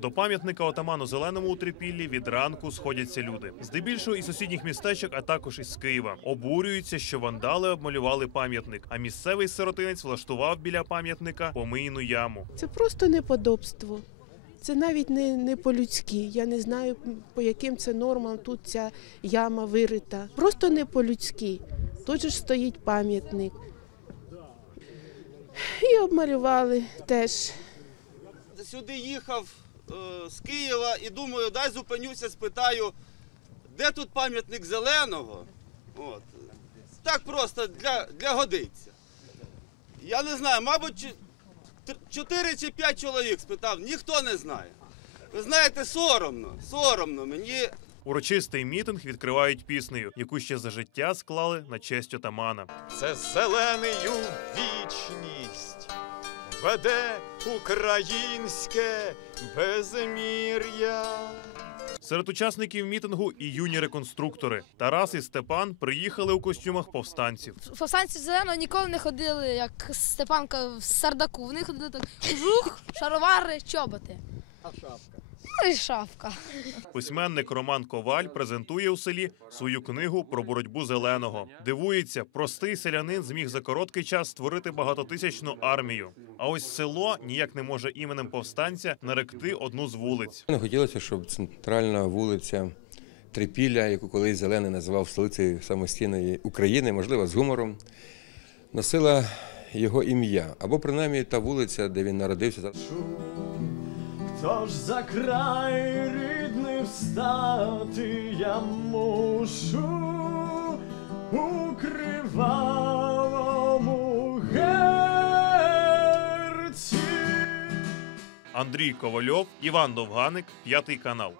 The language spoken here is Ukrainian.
До пам'ятника отаману зеленому у Трипіллі від ранку сходяться люди. Здебільшого із сусідніх містечок, а також із Києва. Обурюються, що вандали обмалювали пам'ятник, а місцевий сиротинець влаштував біля пам'ятника помийну яму. Це просто неподобство. Це навіть не, не по-людськи. Я не знаю, по яким це нормам тут ця яма вирита. Просто не по-людськи. Тут же ж стоїть пам'ятник. І обмалювали теж. Сюди їхав з Києва і думаю, дай зупинюся, спитаю, де тут пам'ятник зеленого. От. Так просто для, для годиться. Я не знаю, мабуть, чи- тр- чотири чи п'ять чоловік спитав, ніхто не знає. Ви знаєте, соромно, соромно мені Урочистий мітинг відкривають піснею, яку ще за життя склали на честь отамана. Це зеленою вічність веде українське безмір'я. Серед учасників мітингу і юні реконструктори. Тарас і Степан приїхали у костюмах повстанців. Повстанці зелено ніколи не ходили, як Степанка в Сардаку. Вони ходили так жух, шаровари, чоботи. А шапка? Ну і шапка. Письменник Роман Коваль презентує у селі свою книгу про боротьбу зеленого. Дивується, простий селянин зміг за короткий час створити багатотисячну армію. А ось село ніяк не може іменем повстанця наректи одну з вулиць. Не хотілося, щоб центральна вулиця Трипілля, яку колись Зелений називав столицею самостійної України, можливо, з гумором, носила його ім'я, або принаймні та вулиця, де він народився. Хто ж за край рідний встати я мушу у кривавому герці. Андрій Ковальов, Іван Довганик, п'ятий канал.